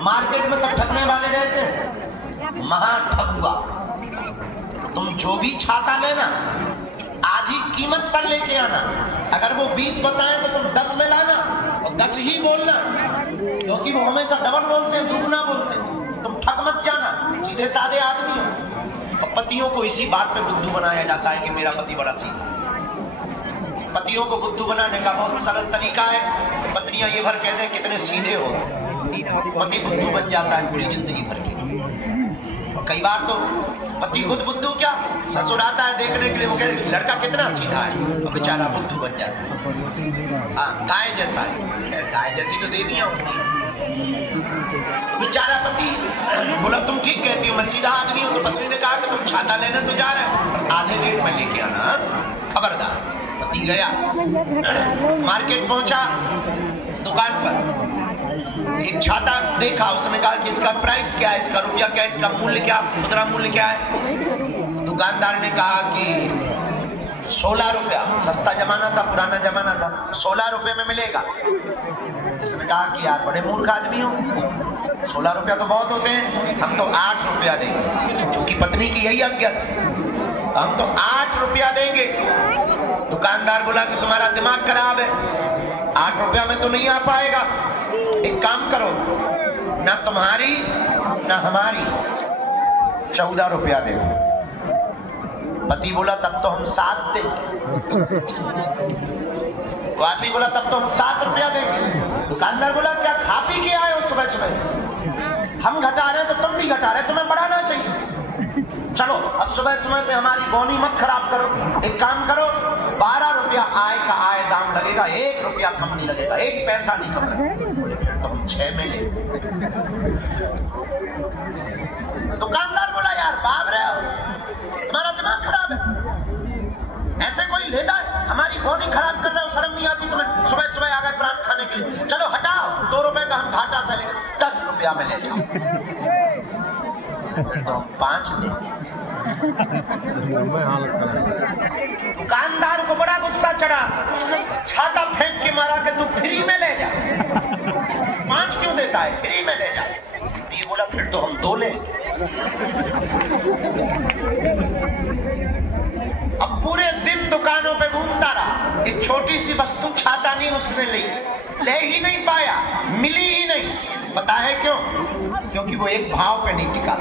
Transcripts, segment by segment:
Market में सब ठगने वाले रहते हैं, महा ठगुआ। तो तुम जो भी छाता लेना आज ही कीमत पर लेके आना। अगर वो 20 बताए तो तुम 10 में लाना और 10 ही बोलना, क्योंकि वो हमेशा डबल बोलते हैं, दुगना बोलते हैं। तुम ठग मत जाना, सीधे साधे आदमी हो। और पतियों को इसी बात पे बुद्धू बनाया जाता है कि मेरा पति बड़ा सीधा। पतियों को बुद्धू बनाने का बहुत सरल तरीका है कि पत्नियां ये भर कह दें कितने सीधे हो, पति बुद्धू बन जाता है पूरी जिंदगी भर की। कई बार तो पति खुद बुद्धू क्या, ससुर आता है देखने के लिए, वो कहते लड़का कितना सीधा है, तो बेचारा बुद्धू बन जाता है। हाँ, गाय जैसा है, गाय जैसी तो देवियां होती हैं। बेचारा पति बोला तुम ठीक कहती हो, मैं सीधा आदमी हूँ। तो पत्नी ने कहा कि तुम छाता लेने तो जा रहे हो, पर आधे रेट में लेके आना, खबरदार। पति गया, मार्केट पहुंचा, दुकान पर एक छाता देखा, उसने कहा कि इसका प्राइस क्या है, इसका रुपया क्या है, इसका मूल्य क्या, खुदरा मूल्य क्या है। दुकानदार ने कहा कि 16 रुपया, सस्ता जमाना था, पुराना जमाना था, 16 रुपये में मिलेगा। इसने कहा कि यार बड़े मूर्ख आदमी हो, 16 रुपया तो बहुत होते हैं, हम तो 8 रुपया देंगे। क्योंकि पत्नी की यही आज्ञा, हम तो 8 रुपया देंगे। दुकानदार बोला कि तुम्हारा दिमाग खराब है, 8 रुपया में तो नहीं आ पाएगा। एक काम करो, ना तुम्हारी ना हमारी 14 रुपया दे दो। पति बोला तब तो हम 7 देंगे। वो आदमी बोला तब तो हम 7 रुपया देंगे। दुकानदार बोला क्या खा पी के आए हो सुबह सुबह से, हम घटा रहे हैं तो तुम भी घटा रहे, तुम्हें बढ़ाना चाहिए। चलो अब सुबह सुबह से हमारी बोनी मत खराब करो, एक काम करो, 12 रुपया आय का आय दाम लगेगा, 1 रुपया कम नहीं लगेगा, 1 पैसा नहीं कम लगेगा। तो हम 6 में ले। दुकानदार बोला यार बाप रे, तुम्हारा दिमाग खराब है, ऐसे कोई लेता है, हमारी बोनी खराब कर रहे हो, शर्म नहीं आती तुम्हें, सुबह सुबह आ गए प्राण खाने के लिए। चलो हटाओ, 2 रुपए का हम घाटा से लेंगे, 10 रुपया में ले जाओ। तो 5 देंगे। दुकानदार को बड़ा गुस्सा चढ़ा, उसने छाता फेंक के मारा कि तू फ्री में ले जा, 5 क्यों देता है, फ्री में ले जा। ये बोला फिर तो हम 2 ले। अब पूरे दिन दुकानों पे घूमता रहा, एक छोटी सी वस्तु छाता नहीं उसने ले ही नहीं पाया, मिली ही नहीं। पता है क्यों? क्योंकि वो एक भाव पे नहीं टिका।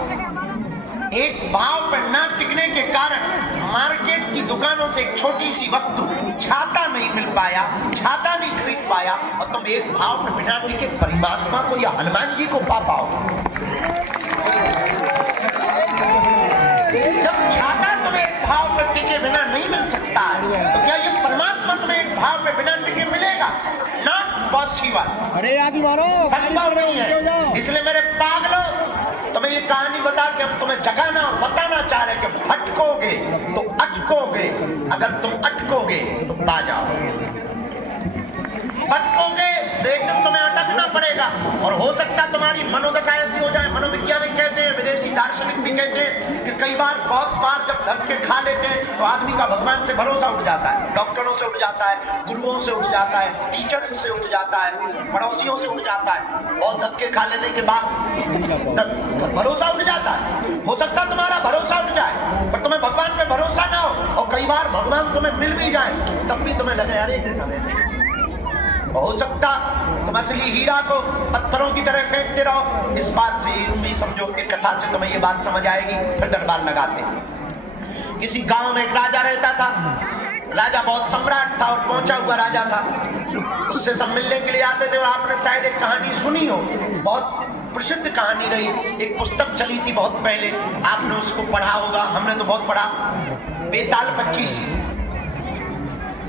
एक भाव पर ना टिकने के कारण मार्केट की दुकानों से एक छोटी सी वस्तु छाता नहीं मिल पाया, छाता नहीं खरीद पाया, और तुम एक भाव पर बिना टिके परमात्मा को या हनुमान जी को पा पाओ। जब छाता तुम्हें एक भाव पर टिके बिना नहीं मिल सकता है, तो क्या ये परमात्मा तुम्हें एक भाव पर बिना टिके मिलेगा? Not possible. अरे आदि मारो, संभव नहीं है। इसलिए मेरे पागलों, तुम्हें ये कहानी बता के हम तुम्हें जगाना और बताना चाह रहे कि भटकोगे तो अटकोगे, अगर तुम अटकोगे तो पा जाओगे। भटकोगे तो एक दिन तुम्हें अटकना पड़ेगा, और हो सकता है तुम्हारी मनोदशा ऐसी हो जाए। मनोवैज्ञानिक कहते हैं, विदेशी दार्शनिक भी कहते हैं कि कई बार बहुत बार जब धक्के खा लेते हैं तो आदमी का भगवान से भरोसा उठ जाता है, डॉक्टरों से उठ जाता है, गुरुओं से उठ जाता है, टीचर्स से उठ जाता है, पड़ोसियों से उठ जाता है। और धक्के खा लेने के बाद भरोसा उठ जाता है। हो सकता है तुम्हारा भरोसा उठ जाए, पर तुम्हें भगवान पे भरोसा ना हो, और कई बार भगवान तुम्हें मिल भी जाए तब भी तुम्हें लगे अरे इतने समय हो सकता तुम असली हीरा को पत्थरों की तरह फेंकते रहो। इस बात से भी समझो, एक कथा से तुम्हें ये बात समझ आएगी। फिर दरबार लगाते, किसी गांव में एक राजा रहता था। राजा बहुत सम्राट था और पहुंचा हुआ राजा था, उससे सब मिलने के लिए आते थे। और आपने शायद एक कहानी सुनी हो, बहुत प्रसिद्ध कहानी रही, एक पुस्तक चली थी बहुत पहले, आपने उसको पढ़ा होगा, हमने तो बहुत पढ़ा, बेताल पच्चीसी।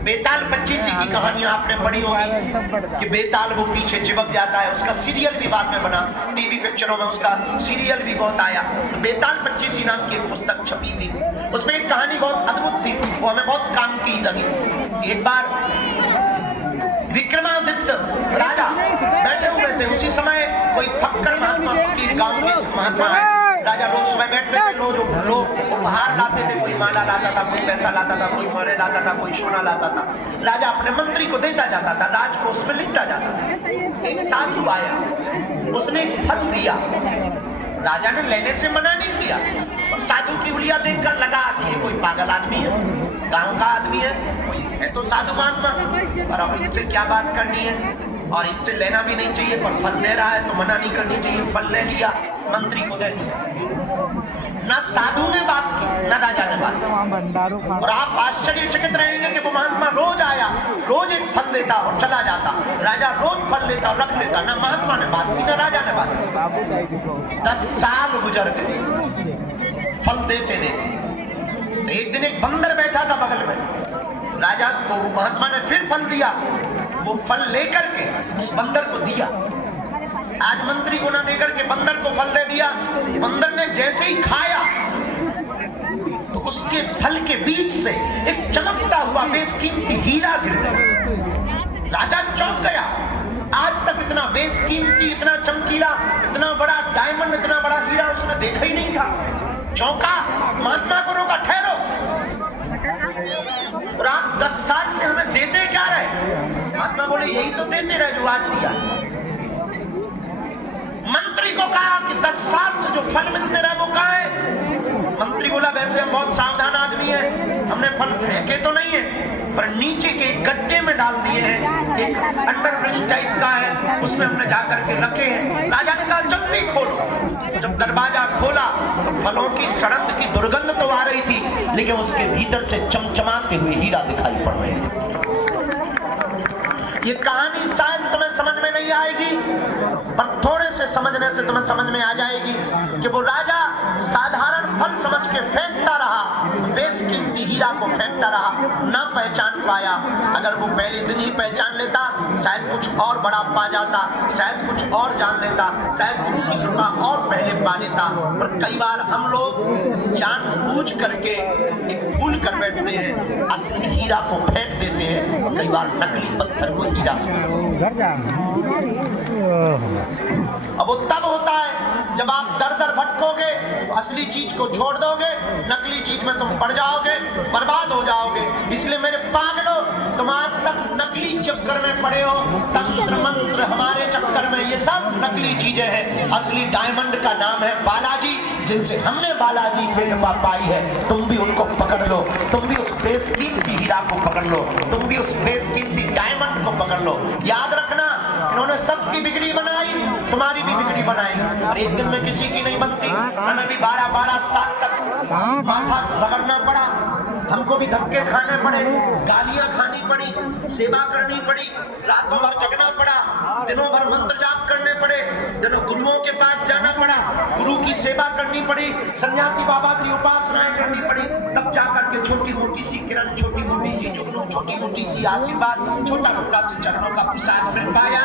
बेताल पच्चीसी की कहानी आपने पढ़ी होगी कि बेताल वो पीछे चिपक जाता है। उसका सीरियल भी बाद में बना, टीवी पिक्चरों में उसका सीरियल भी बहुत आया। तो बेताल पच्चीसी नाम की एक पुस्तक छपी थी, उसमें एक कहानी बहुत अद्भुत थी, वो हमें बहुत काम की लगी। एक बार विक्रमादित्य राजा बैठे हुए थे, उसी समय कोई फक्कड़ महात्मा, फकीर गांव के महात्मा है, राजा रोज सुबह बैठते थे, लोग उपहार लाते थे, कोई माला लाता था, कोई पैसा लाता था, कोई मोहरे लाता था, कोई सोना लाता था। राजा अपने मंत्री को देता जाता था, राजकोष में लिखता जाता था। एक साधु आया, उसने एक फल दिया, राजा ने लेने से मना नहीं किया, और साधु की उंगलियां देखकर लगा कि ये कोई पागल आदमी है, गांव का आदमी है, कोई है तो साधु महात्मा, और अब इनसे क्या बात करनी है, और इनसे लेना भी नहीं चाहिए, पर फल दे रहा है तो मना नहीं करनी चाहिए। फल ले लिया, मंत्री को दे दिया। ना साधु ने बात की, ना राजा ने बात की। और आप आश्चर्यचकित रहेंगे कि वो महात्मा रोज आया, रोज एक फल देता और चला जाता। राजा रोज फल लेता और रख लेता। ना महात्मा ने बात की, ना राजा ने बात की। 10 साल गुजर गए फल देते देते। एक दिन एक बंदर बैठा था बगल में, राजा को महात्मा ने फिर फल दिया। वो फल लेकर के उस बंदर को दिया। आज मंत्री को ना देकर के बंदर को फल दे दिया। बंदर ने जैसे ही खाया तो उसके फल के बीच से एक चमकता हुआ बेशकीमती हीरा गिर गया। राजा चौंक गया। आज तक इतना बेशकीमती, इतना चमकीला, इतना बड़ा डायमंड, इतना बड़ा हीरा उसने देखा ही नहीं था। चौंका, महात्मा को रोका, ठहरो, और आप 10 साल से हमें देते क्या रहे? महात्मा बोले यही तो देते रहे जो आज दिया। मंत्री को कहा कि 10 साल से जो फल मिलते रहे वो कहाँ है? मंत्री बोला वैसे हम बहुत सावधान आदमी हैं, हमने फल फेंके तो नहीं है, पर नीचे के गड्ढे में डाल दिए हैं, एक अंडरब्रिज टाइप का है, उसमें हमने जाकर के रखे हैं। राजा ने कहा जल्दी खोलो। जब दरवाजा खोला तो फलों की सड़क की दुर्गंध तो आ रही थी, लेकिन उसके भीतर से चमचमाते हुए हीरा दिखाई पड़ रहे थे। ये कहानी शायद तुम्हें समझ में नहीं आएगी, पर थोड़े से समझने से तुम्हें समझ में आ जाएगी कि वो राजा साधारण फल समझ के फेंकता रहा, बेशकीमती हीरा को फेंकता रहा, ना पहचान पाया। अगर वो पहले दिन ही पहचान लेता, शायद कुछ और बड़ा पा जाता, शायद कुछ और जान लेता, शायद गुरु की कृपा और पहले पा लेता। पर कई बार हम लोग जानबूझ करके एक भूल कर बैठते हैं, असली हीरा को फेंक देते हैं, कई बार नकली पत्थर को हीरा समझते हैं। अब वो तब होता है जब आप दर दर भटकोगे, असली चीज को छोड़ दोगे, नकली चीज में तुम पड़ जाओगे, बर्बाद हो जाओगे। इसलिए मेरे पागलों, तुम आज तक नकली चक्कर में पड़े हो, तंत्र मंत्र हमारे चक्कर में, ये सब नकली चीजें हैं। असली डायमंड का नाम है बालाजी, जिनसे हमने बालाजी से कृपा पाई है। तुम भी उनको पकड़ लो, तुम भी उस बेशकीमती हीरा को पकड़ लो, तुम भी उस बेशकीमती डायमंड को पकड़ लो। याद रखना, इन्होंने सबकी बिगड़ी बनाई, तुम्हारी भी बिगड़ी बनाई, और एक दिन में किसी की नहीं बनती। हमें भी 12-12 साल तक माथा रगड़ना पड़ा, हमको भी धक्के खाने पड़े, गालियां खानी पड़ी, सेवा करनी पड़ी, रातों भर जगना पड़ा, दिनों भर मंत्र जाप करने पड़े, दिनों गुरुओं के पास जाना पड़ा, गुरु की सेवा करनी पड़ी, सन्यासी बाबा की उपासनाएं करनी पड़ी, तब जाकर के छोटी मोटी सी किरण, छोटी मोटी सी जुगनू, छोटी मोटी सी आशीर्वाद, छोटा मोटा से चरणों का प्रसाद मिल पाया।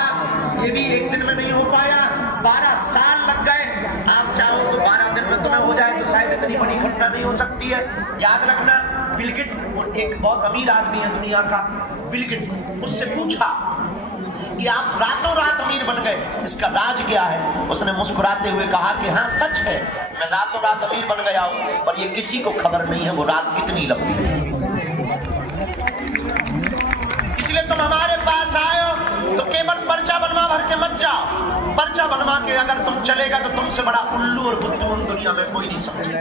ये भी एक दिन में नहीं हो पाया, 12 साल लग गए। आप चाहो तो 12 दिन में तुम्हें हो जाए तो शायद इतनी बड़ी घटना नहीं हो सकती है। याद रखना, बिल गेट्स एक बहुत अमीर आदमी है दुनिया का, बिल गेट्स, उससे पूछा कि आप रातों रात अमीर बन गए, इसका राज क्या है? उसने मुस्कुराते हुए कहा कि हाँ सच है, मैं रातों रात अमीर बन गया हूँ, पर ये किसी को खबर नहीं है वो रात कितनी लंबी थी। इसलिए तुम हमारे पास आए हो तो केवल पर्चा बनवा भर के मत जाओ। पर्चा बनवा के अगर तुम चलेगा तो तुमसे बड़ा उल्लू और बुद्धिमान दुनिया में कोई नहीं समझेगा।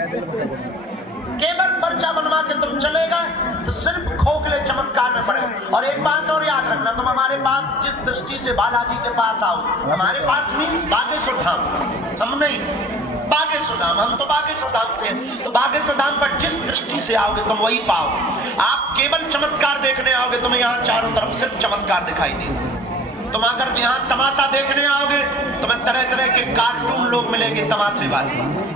केवल पर्चा बनवा के तुम चलेगा तो सिर्फ खोखले चमत्कार में पड़े। और एक बात और याद रखना, तुम हमारे पास जिस दृष्टि से बालाजी के पास आओ, हमारे पास मीन्स बागेश्वर धाम, हम नहीं बागेश्वर धाम, हम तो बागेश्वर धाम से हैं, तो बागेश्वर धाम पर जिस दृष्टि से आओगे तुम वही पाओ। आप केवल चमत्कार देखने आओगे, तुम्हें यहाँ चारों तरफ सिर्फ चमत्कार दिखाई देगा। तुम अगर यहाँ तमाशा देखने आओगे तुम्हें तरह तरह के कार्टून लोग मिलेंगे तमाशे वाले।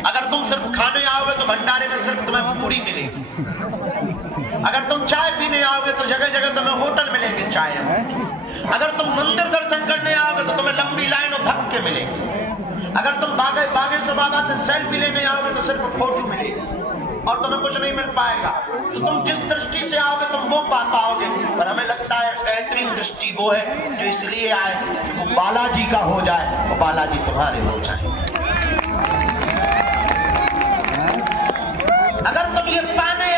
अगर तुम सिर्फ खाने आओगे तो भंडारे में सिर्फ तुम्हें पूरी मिलेगी। अगर तुम चाय पीने आओगे तो जगह जगह तुम्हें होटल मिलेंगे चाय। अगर तुम मंदिर दर्शन करने आओगे तो तुम्हें लंबी लाइन और धक्के मिलेंगे। अगर तुम बागेश्वर बाबा से सेल्फी लेने आओगे तो सिर्फ फोटो मिलेगी और तुम्हें कुछ नहीं मिल पाएगा। तो तुम जिस दृष्टि से आओगे तुम वो पा पाओगे। पर हमें लगता है बेहतरीन दृष्टि वो है जो इसलिए आए कि वो बालाजी का हो जाए, वो बालाजी तुम्हारे हो जाए। अगर तुम ये पाने